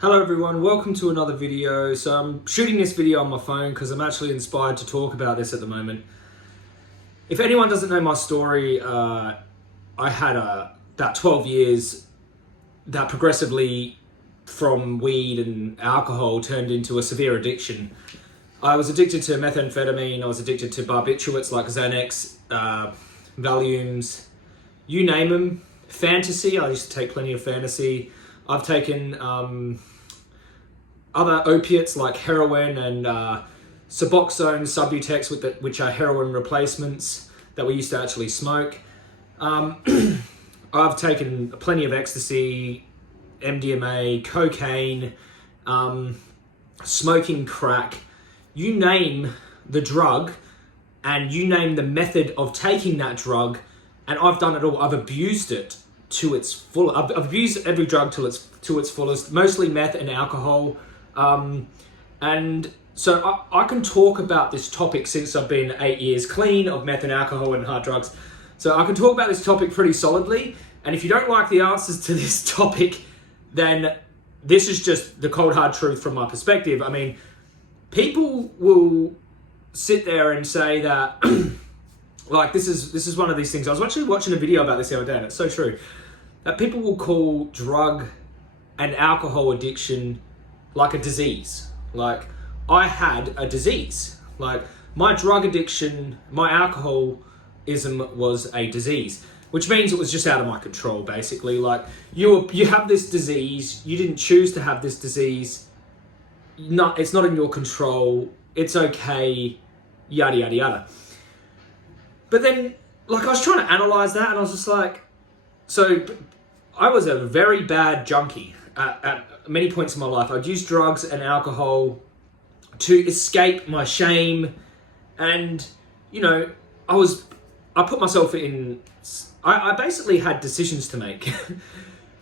Hello everyone, welcome to another video. So I'm shooting this video on my phone because I'm actually inspired to talk about this at the moment. If anyone doesn't know my story, I had about 12 years that progressively from weed and alcohol turned into a severe addiction. I was addicted to methamphetamine, I was addicted to barbiturates like Xanax, Valiums, you name them. Fantasy, I used to take plenty of fantasy. I've taken other opiates like heroin and Suboxone, Subutex, which are heroin replacements that we used to actually smoke. I've taken plenty of ecstasy, MDMA, cocaine, smoking crack. You name the drug and you name the method of taking that drug, and I've done it all. I've abused it to its full. I've abused every drug to its fullest, mostly meth and alcohol. And so I can talk about this topic since I've been 8 years clean of meth and alcohol and hard drugs. So I can talk about this topic pretty solidly. And if you don't like the answers to this topic, then this is just the cold hard truth from my perspective. I mean, people will sit there and say that like this is one of these things. I was actually watching a video about this the other day, and it's so true. That people will call drug and alcohol addiction like a disease. Like, I had a disease. Like, my drug addiction, my alcoholism was a disease, which means it was just out of my control, basically. Like, you have this disease, you didn't choose to have this disease, it's not in your control, it's okay, yada, yada, yada. But then, like, I was trying to analyze that, and I was just like, so I was a very bad junkie at many points in my life. I'd use drugs and alcohol to escape my shame, and, you know, I put myself in, I basically had decisions to make.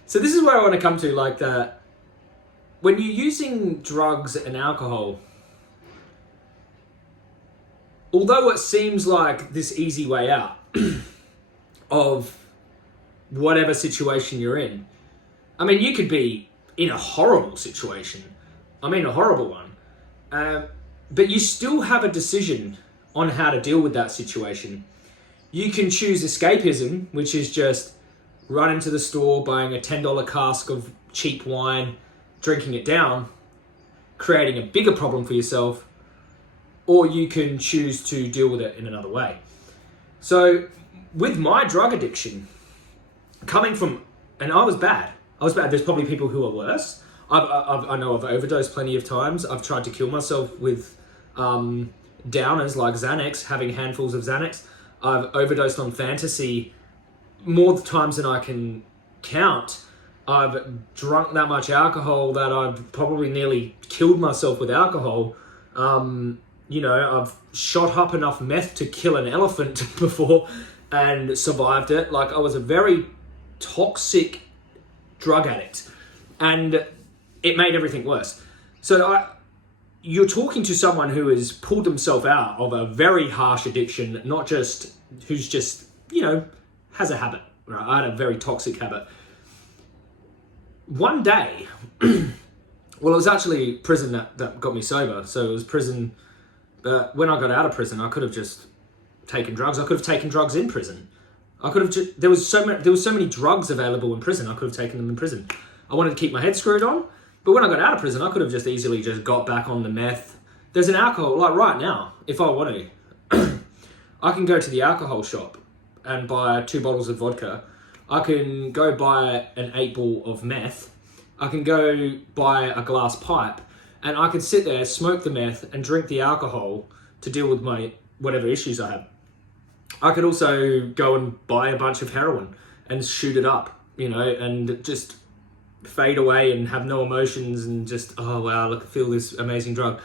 So this is where I want to come to, like, that when you're using drugs and alcohol, although it seems like this easy way out of whatever situation you're in, I mean, you could be in a horrible situation. I mean, a horrible one. But you still have a decision on how to deal with that situation. You can choose escapism, which is just running to the store, buying a $10 cask of cheap wine, drinking it down, creating a bigger problem for yourself, or you can choose to deal with it in another way. So with my drug addiction, coming from, and I was bad. There's probably people who are worse. I know I've overdosed plenty of times. I've tried to kill myself with downers like Xanax, having handfuls of Xanax. I've overdosed on fantasy more times than I can count. I've drunk that much alcohol that I've probably nearly killed myself with alcohol. You know, I've shot up enough meth to kill an elephant before and survived it. Like, I was a very toxic drug addict, and it made everything worse. So you're talking to someone who has pulled themselves out of a very harsh addiction, not just who's just, you know, has a habit. Right? I had a very toxic habit. One day, well, it was actually prison that got me sober. So it was prison. But when I got out of prison, I could have just taken drugs. I could have taken drugs in prison. I could have there was so many drugs available in prison. I could have taken them in prison. I wanted to keep my head screwed on, but when I got out of prison, I could have just easily just got back on the meth. There's an alcohol, like right now, if I want to, I can go to the alcohol shop and buy 2 bottles of vodka. I can go buy an 8-ball of meth. I can go buy a glass pipe, and I can sit there, smoke the meth, and drink the alcohol to deal with my whatever issues I have. I could also go and buy a bunch of heroin and shoot it up, you know, and just fade away and have no emotions and just, oh wow, look, I feel this amazing drug.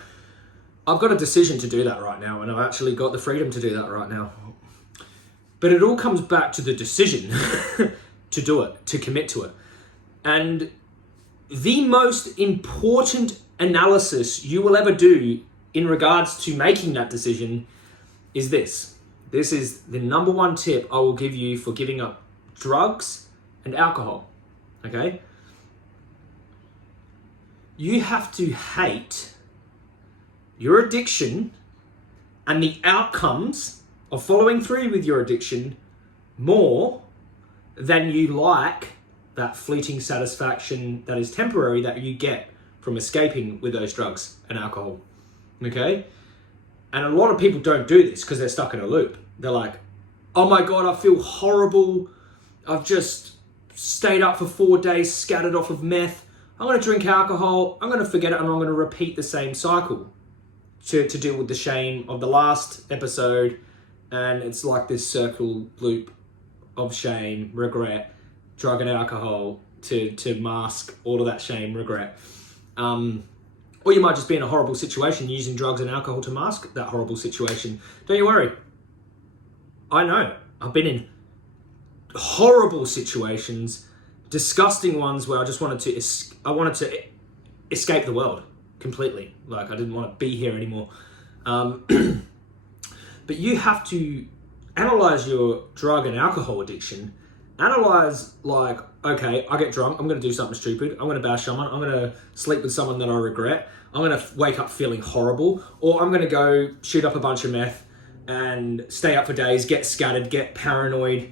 I've got a decision to do that right now, and I've actually got the freedom to do that right now. But it all comes back to the decision to do it, to commit to it. And the most important analysis you will ever do in regards to making that decision is this. This is the number one tip I will give you for giving up drugs and alcohol, okay? You have to hate your addiction and the outcomes of following through with your addiction more than you like that fleeting satisfaction that is temporary that you get from escaping with those drugs and alcohol. Okay? And a lot of people don't do this because they're stuck in a loop. They're like, oh my God, I feel horrible. I've just stayed up for 4 days, scattered off of meth. I'm going to drink alcohol. I'm going to forget it, and I'm going to repeat the same cycle to deal with the shame of the last episode. And it's like this circle loop of shame, regret, drug and alcohol to mask all of that shame, regret. Or you might just be in a horrible situation using drugs and alcohol to mask that horrible situation. Don't you worry. I know. I've been in horrible situations, disgusting ones where I just wanted to escape the world completely. Like I didn't want to be here anymore. But you have to analyze your drug and alcohol addiction. Analyze like, okay, I get drunk, I'm going to do something stupid, I'm going to bash someone, I'm going to sleep with someone that I regret, I'm going to wake up feeling horrible, or I'm going to go shoot up a bunch of meth and stay up for days, get scattered, get paranoid,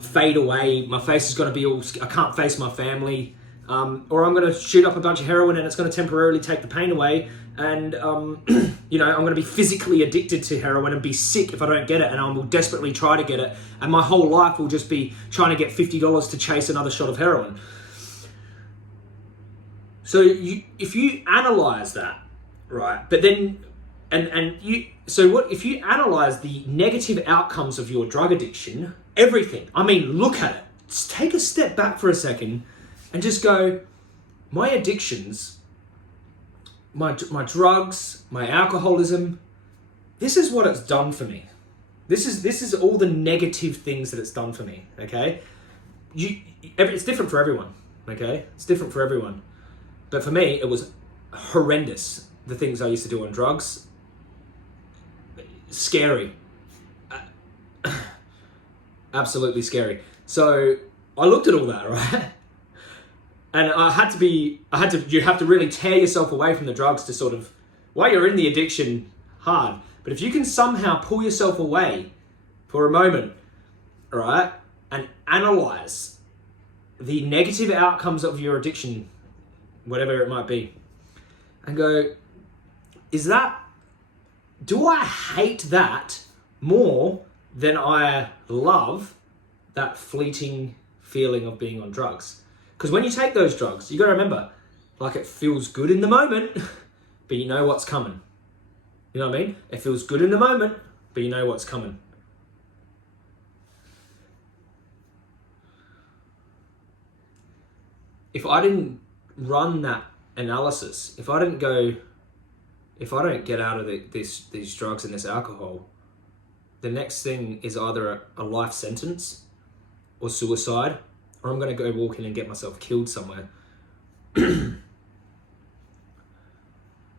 fade away, my face is going to be all, I can't face my family, or I'm going to shoot up a bunch of heroin and it's going to temporarily take the pain away, and you know, I'm going to be physically addicted to heroin and be sick if I don't get it, and I will desperately try to get it, and my whole life will just be trying to get $50 to chase another shot of heroin. So if you analyze that, right, but then if you analyze the negative outcomes of your drug addiction, everything, I mean, look at it, just take a step back for a second and just go, my addictions, my drugs, my alcoholism, this is what it's done for me. This is all the negative things that it's done for me, okay? It's different for everyone, okay? It's different for everyone. But for me, it was horrendous, the things I used to do on drugs. Scary. Absolutely scary. So I looked at all that, right? And you have to really tear yourself away from the drugs to sort of, while you're in the addiction, hard. But if you can somehow pull yourself away for a moment, right, and analyze the negative outcomes of your addiction, whatever it might be, and go, do I hate that more than I love that fleeting feeling of being on drugs? Because when you take those drugs, you got to remember, like, it feels good in the moment, but you know what's coming. You know what I mean? It feels good in the moment, but you know what's coming. If I didn't run that analysis, if I don't get out of these drugs and this alcohol, the next thing is either a life sentence or suicide, or I'm going to go walk in and get myself killed somewhere.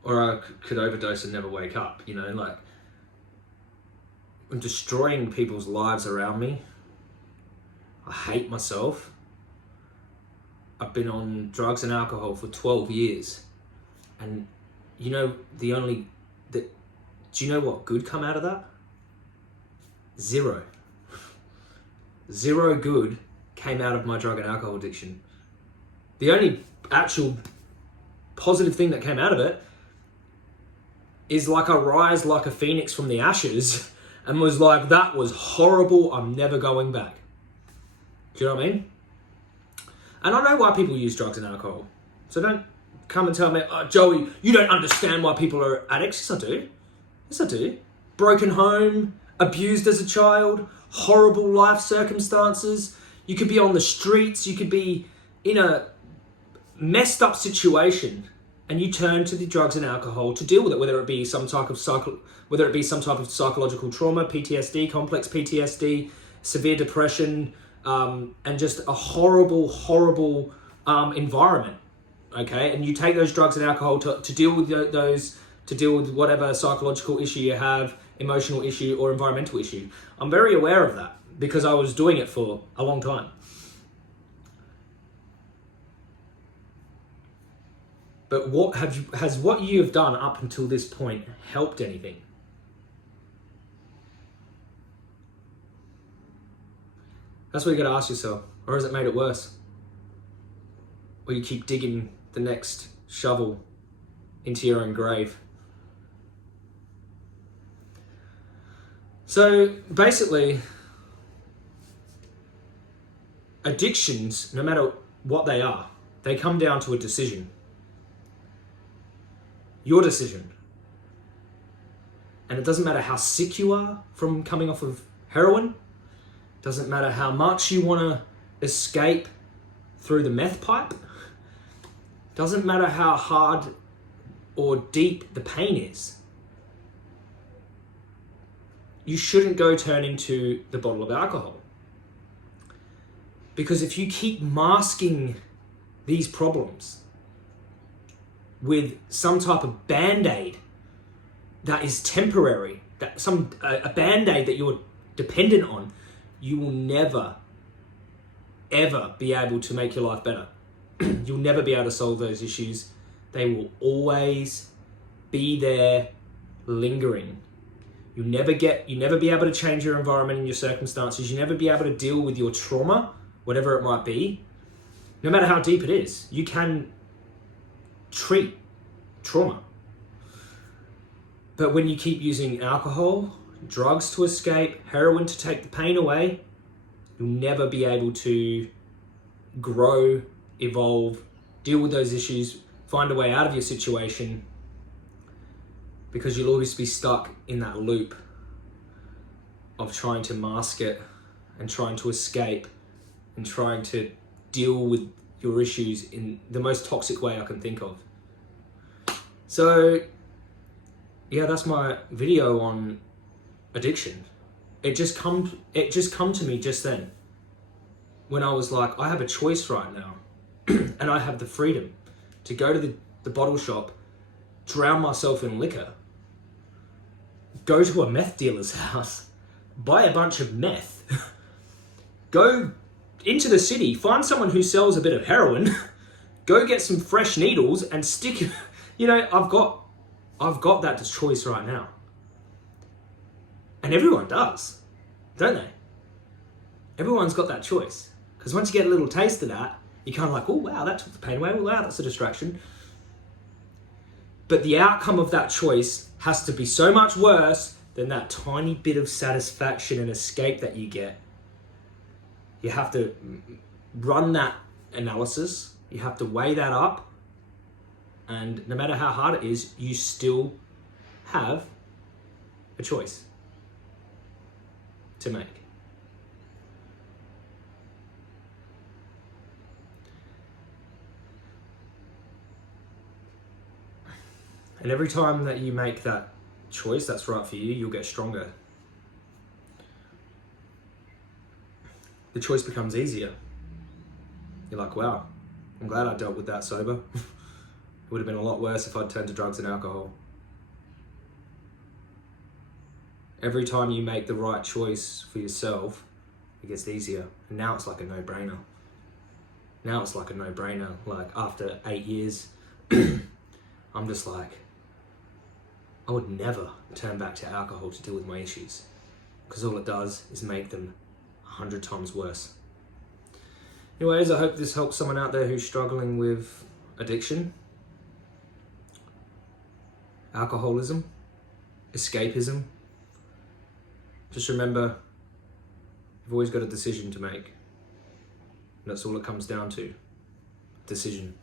Or I could overdose and never wake up, you know, like, I'm destroying people's lives around me. I hate myself. I've been on drugs and alcohol for 12 years. And you know, do you know what good come out of that? Zero. Zero good came out of my drug and alcohol addiction. The only actual positive thing that came out of it is like I rise like a phoenix from the ashes and was like, that was horrible, I'm never going back. Do you know what I mean? And I know why people use drugs and alcohol. So don't come and tell me, oh, Joey, you don't understand why people are addicts. Yes, I do. Yes, I do. Broken home, abused as a child, horrible life circumstances. You could be on the streets, you could be in a messed up situation, and you turn to the drugs and alcohol to deal with it, whether it be some type of psychological trauma, PTSD, complex PTSD, severe depression, and just a horrible environment. Okay, and you take those drugs and alcohol to deal with those, to deal with whatever psychological issue you have, emotional issue or environmental issue. I'm very aware of that because I was doing it for a long time. But has what you have done up until this point helped anything? That's what you got to ask yourself. Or has it made it worse? Or you keep digging the next shovel into your own grave? So basically, addictions, no matter what they are, they come down to a decision. Your decision. And it doesn't matter how sick you are from coming off of heroin. Doesn't matter how much you want to escape through the meth pipe. Doesn't matter how hard or deep the pain is. You shouldn't go turning to the bottle of alcohol. Because if you keep masking these problems with some type of band-aid that is temporary, that a band-aid that you're dependent on, you will never, ever be able to make your life better. You'll never be able to solve those issues. They will always be there, lingering. You'll never be able to change your environment and your circumstances. You'll never be able to deal with your trauma, whatever it might be. No matter how deep it is, you can treat trauma. But when you keep using alcohol, drugs to escape, heroin to take the pain away, you'll never be able to grow, evolve, deal with those issues, find a way out of your situation, because you'll always be stuck in that loop of trying to mask it and trying to escape and trying to deal with your issues in the most toxic way I can think of. So yeah, that's my video on addiction. It just come to me just then, when I was like, I have a choice right now and I have the freedom to go to the bottle shop, drown myself in liquor, go to a meth dealer's house, buy a bunch of meth, go into the city, find someone who sells a bit of heroin, go get some fresh needles and stick it. I've got that choice right now. And everyone does, don't they? Everyone's got that choice. Because once you get a little taste of that, you're kind of like, oh wow, that took the pain away. Well, wow, that's a distraction. But the outcome of that choice has to be so much worse than that tiny bit of satisfaction and escape that you get. You have to run that analysis. You have to weigh that up. And no matter how hard it is, you still have a choice to make. And every time that you make that choice that's right for you, you'll get stronger. The choice becomes easier. You're like, wow, I'm glad I dealt with that sober. It would have been a lot worse if I'd turned to drugs and alcohol. Every time you make the right choice for yourself, it gets easier. And now it's like a no-brainer. Like after 8 years, I'm just like, I would never turn back to alcohol to deal with my issues, because all it does is make them 100 times worse. Anyways, I hope this helps someone out there who's struggling with addiction, alcoholism, escapism. Just remember, you've always got a decision to make. That's all it comes down to. Decision.